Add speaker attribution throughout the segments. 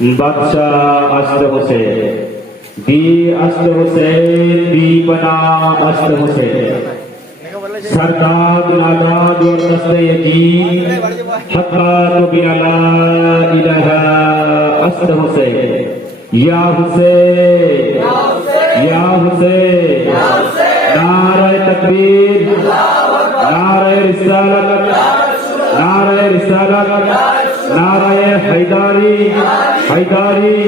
Speaker 1: বাচ্চা আশরফ হোসেন বি আশরফ হোসেন বি বনা আশরফ হোসেন সরদার নাগাদ ও তসয়িদি হাত্তা তুবিলা ইলাহা আশরফ হোসেন ইয়া হোসেন ইয়া হোসেন নারায় তকবীর, নারায় রিসালাত নারায় রিসালাত। নারায়ণ হাইদারি হাইদারি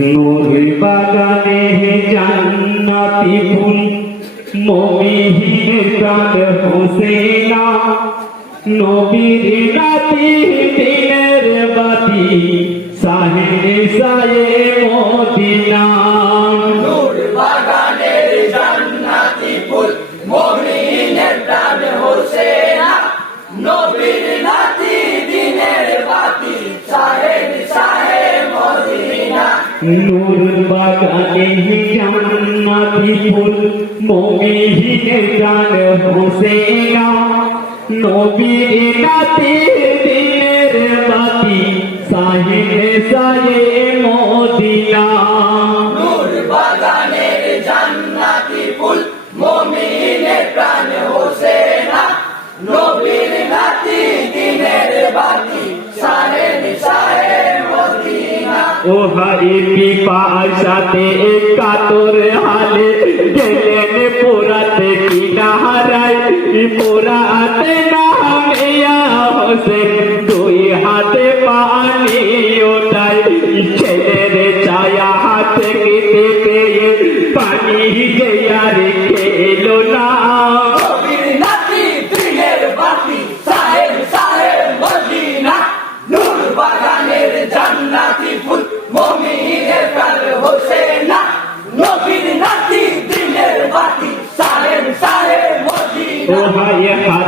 Speaker 1: নুরি বাগানে জান্নাতি ফুল মমিহির গান হোসেনা। নবীর নাতি দিনের বাতি, সাহেব সায়ে মদিনা।
Speaker 2: শরীফুল মুমিহিনে জান হোসেনা। নবীর নাতে দিনের বাতি সাহিনে সাহে মদিনা।
Speaker 1: নূর
Speaker 2: বাগানের জান্নাতি ফুল মুমিনের প্রাণ হোসেনা। নবীর নাতি দিনের বাতি সাহে সাহে মদিনা।
Speaker 1: ও
Speaker 2: হাই পিপা
Speaker 1: Oh,
Speaker 2: yeah,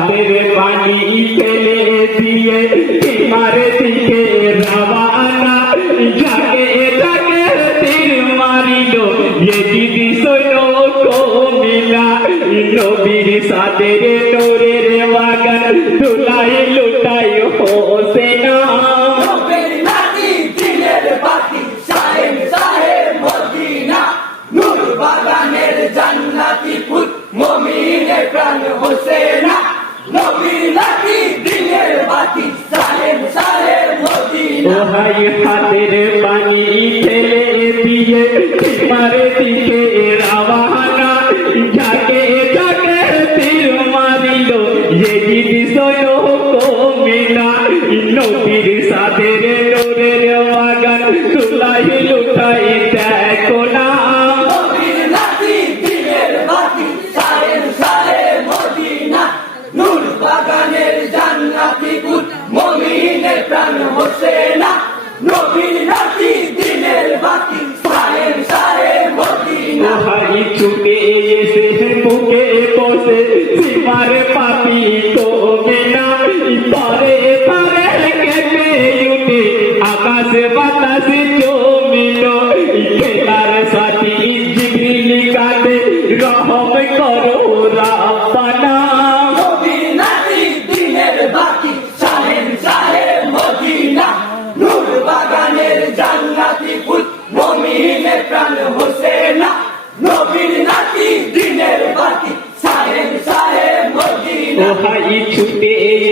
Speaker 1: লোহাই হাতের পানি ঠেলে দিয়ে পাপি তোমে না। পরে পরে কেটে উঠে আকাশে বাতাসে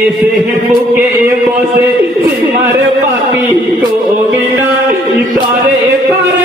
Speaker 1: এসে বুকে বসে তোমার পাপি
Speaker 2: কবিনা ইতরে এতরে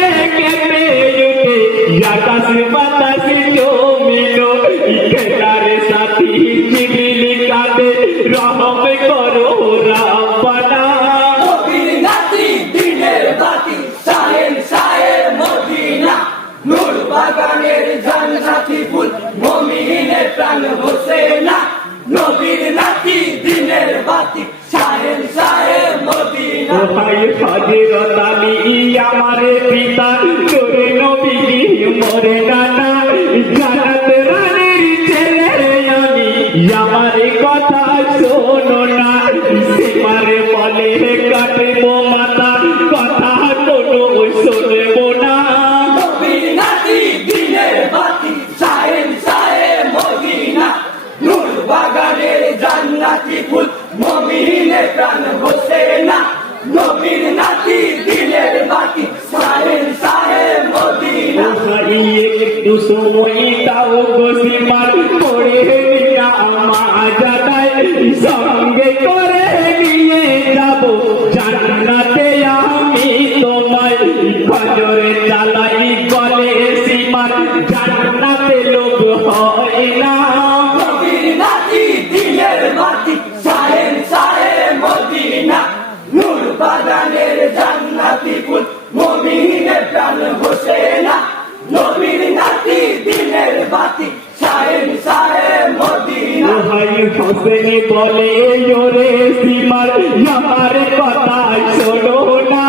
Speaker 2: হোসেন
Speaker 1: বলে জোরে সীমার আমার কথা শোনো না।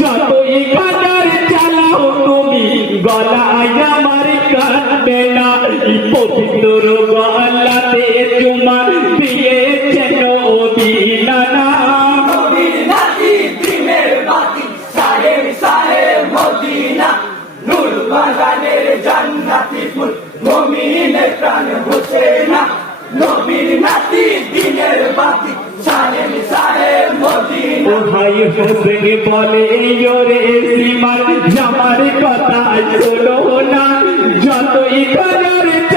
Speaker 1: যতই কাটার চালাও তুমি, গলায় আমার কাটবে না। পবিত্র গলাতে তোমার ভেঙে বলে ইয়োরে সীমার আমার কথা শোনো না। যতই খারাপ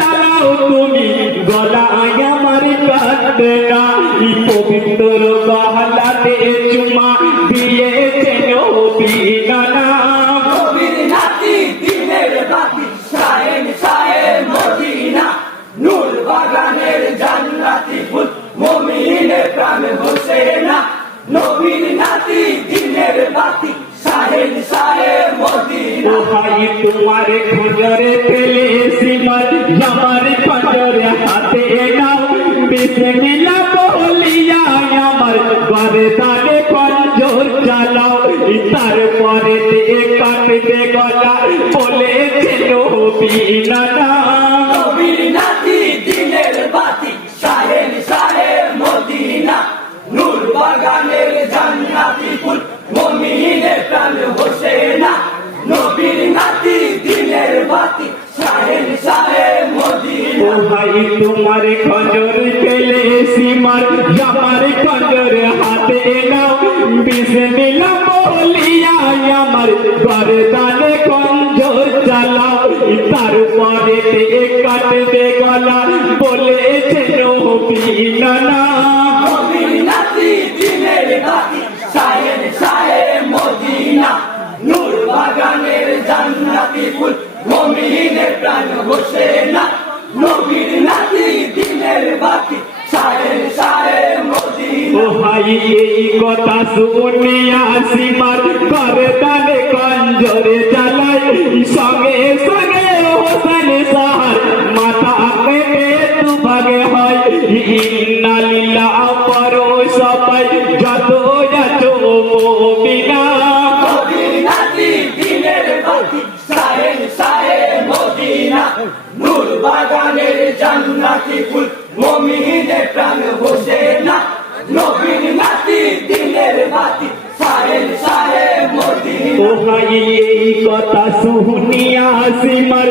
Speaker 1: বন্দর হাতে নাও। বিসমিল্লা বলিয়া আমার বরদানে কঞ্জোর চালাও তারপরে কাটবে গলা। বলেছে
Speaker 2: নবী নানা বাগানের জান্নাতি ফুল নবীর নাতি দিনের বাতি
Speaker 1: সায়ে সায়ে ওহাই কথা শুনিয়া সীমার করে তাহলে কঞ্জরে যা কথা শুনিয়া সিমার